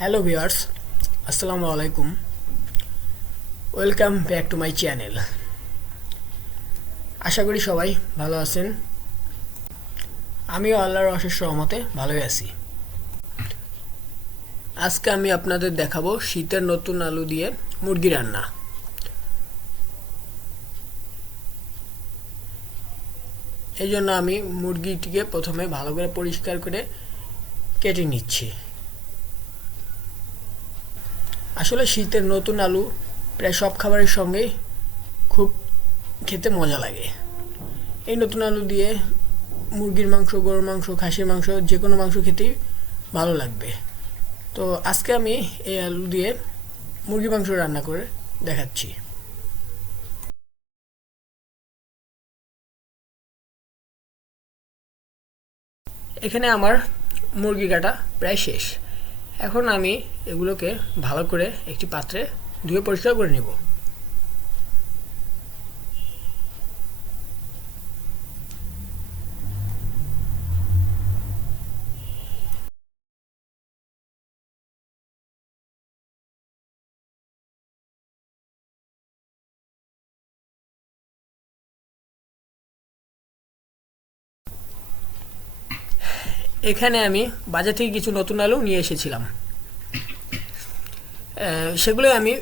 Hello viewers, আসসালামু আলাইকুম। Welcome back to my channel. আশা করি সবাই ভালো আছেন। আমিও আল্লাহর অশেষ রহমতে ভালোই আছি। আজকে আমি আপনাদের দেখাবো শীতের নতুন আলু দিয়ে মুরগি রান্না। এই জন্য আমি মুরগিটিকে প্রথমে ভালো করে পরিষ্কার করে কেটে নিচ্ছি। আসলে শীতের নতুন আলু প্রায় সব খাবারের সঙ্গেই খুব খেতে মজা লাগে। এই নতুন আলু দিয়ে মুরগির মাংস, গরুর মাংস, খাসির মাংস, যে কোনো মাংস খেতেই ভালো লাগবে। তো আজকে আমি এই আলু দিয়ে মুরগি মাংস রান্না করে দেখাচ্ছি। এখানে আমার মুরগি কাটা প্রায় শেষ। এখন আমি এগুলোকে ভালো করে একটি পাত্রে ধুয়ে পরিষ্কার করে নেব। এখানে আমি বাজার থেকে কিছু নতুন আলু নিয়ে এসেছিলাম। সেগুলো আমি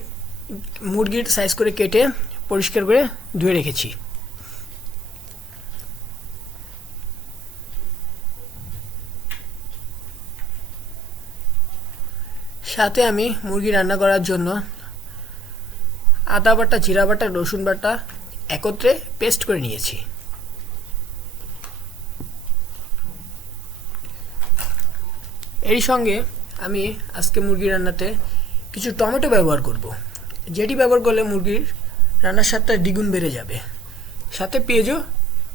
মুরগির সাইজ করে কেটে পরিষ্কার করে ধুয়ে রেখেছি। সাথে আমি মুরগি রান্না করার জন্য আদা বাটা, জিরা বাটা, রসুন বাটা একত্রে পেস্ট করে নিয়েছি। এরই সঙ্গে আমি আজকে মুরগি রান্নাতে কিছু টমেটো ব্যবহার করব, যেটি ব্যবহার করলে মুরগির রান্নার স্বাদটা দ্বিগুণ বেড়ে যাবে। সাথে পেঁয়াজও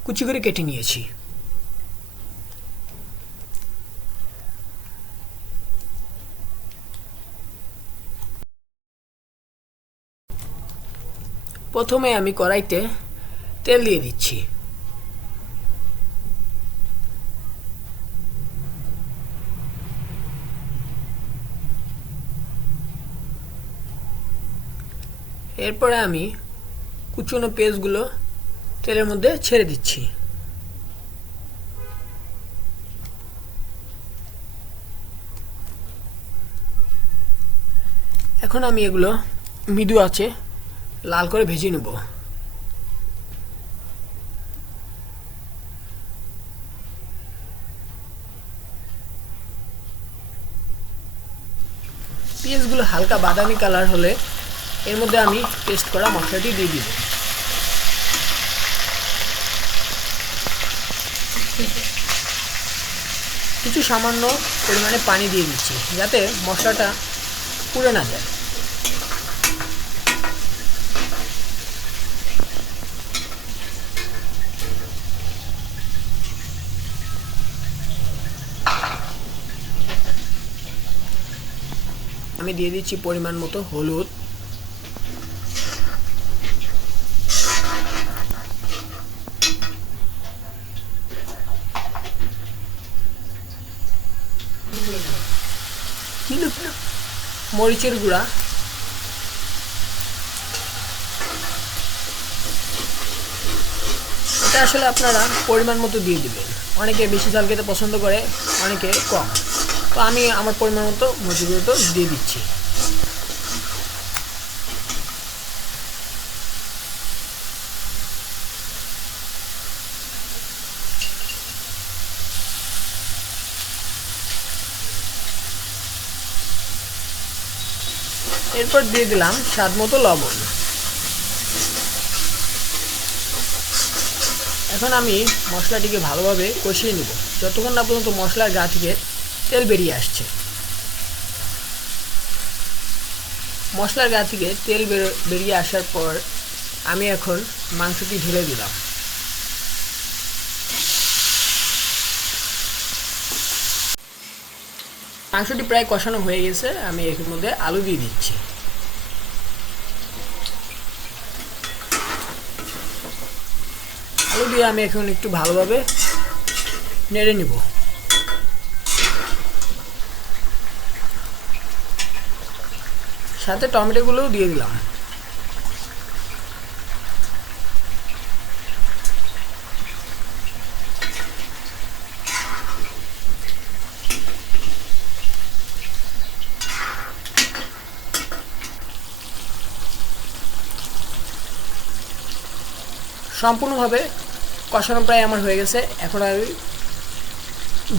কুচি করে কেটে নিয়েছি। প্রথমে আমি কড়াইতে তেল দিয়ে দিচ্ছি। এরপরে আমি কুচনো পেঁয়াজগুলো তেলের মধ্যে ছেড়ে দিচ্ছি। এখন আমি এগুলো মৃদু আঁচে লাল করে ভেজে নেব। পেঁয়াজগুলো হালকা বাদামি কালার হলে এর মধ্যে আমি পেস্ট করা মশলাটি দিয়ে দিব। কিছু সামান্য পরিমাণে পানি দিয়ে দিচ্ছি যাতে মশলাটা পুড়ে না যায়। আমি দিয়ে দিচ্ছি পরিমাণ মতো হলুদ, মরিচের গুঁড়া, এটা আসলে আপনারা পরিমাণ মতো দিয়ে দিবেন। অনেকে বেশি ঝাল খেতে পছন্দ করে, অনেকে কম। তো আমি আমার পরিমাণ মতো মরিচের গুঁড়ো দিয়ে দিচ্ছি। এরপর দিয়ে দিলাম স্বাদ মতো লবণ। এখন আমি মশলাটিকে ভালোভাবে কষিয়ে নেব যতক্ষণ না পর্যন্ত মশলার গা থেকে তেল বেরিয়ে আসছে। মশলার গা থেকে তেল বেরিয়ে আসার পর আমি এখন মাংসটি ঢেলে দিলাম। মাংসটি প্রায় কষানো হয়ে গেছে। আমি এর মধ্যে আলু দিয়ে দিচ্ছি। আলু দিয়ে আমি এখন একটু ভালোভাবে নেড়ে নিব। সাথে টমেটোগুলোও দিয়ে দিলাম। সম্পূর্ণভাবে কষানো প্রায় আমার হয়ে গেছে। এখন আমি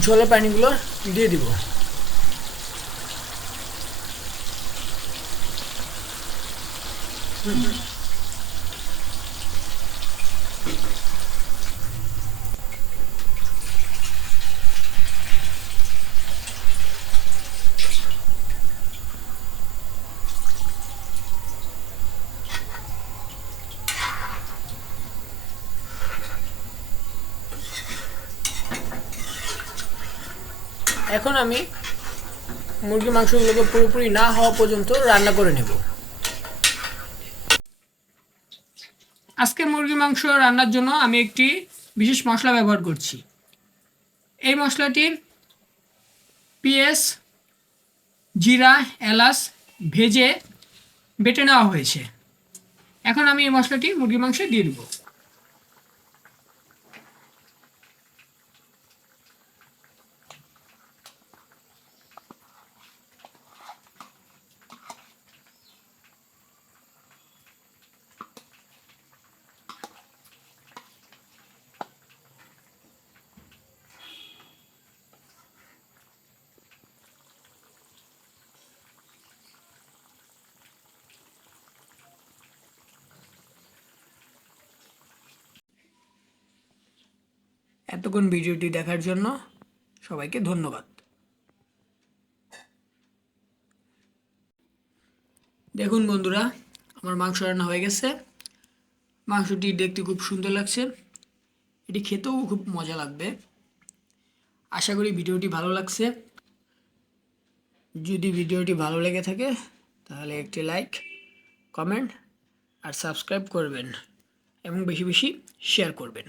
ঝোলের পানিগুলো দিয়ে দিব। এখন আমি মুরগির মাংসগুলোকে পুরোপুরি না হওয়া পর্যন্ত রান্না করে নেব। আজকে মুরগির মাংস রান্নার জন্য আমি একটি বিশেষ মশলা ব্যবহার করছি। এই মশলাটি পেঁয়াজ, জিরা, এলাচ ভেজে বেটে নেওয়া হয়েছে। এখন আমি এই মশলাটি মুরগির মাংসে দিয়ে দেব। এতক্ষণ ভিডিওটি দেখার জন্য সবাইকে ধন্যবাদ। দেখুন বন্ধুরা, আমার মাংস রান্না হয়ে গেছে। মাংসটি দেখতে খুব সুন্দর লাগছে, এটি খেতেও খুব মজা লাগবে। আশা করি ভিডিওটি ভালো লাগছে। যদি ভিডিওটি ভালো লেগে থাকে তাহলে একটি লাইক, কমেন্ট আর সাবস্ক্রাইব করবেন এবং বেশি বেশি শেয়ার করবেন।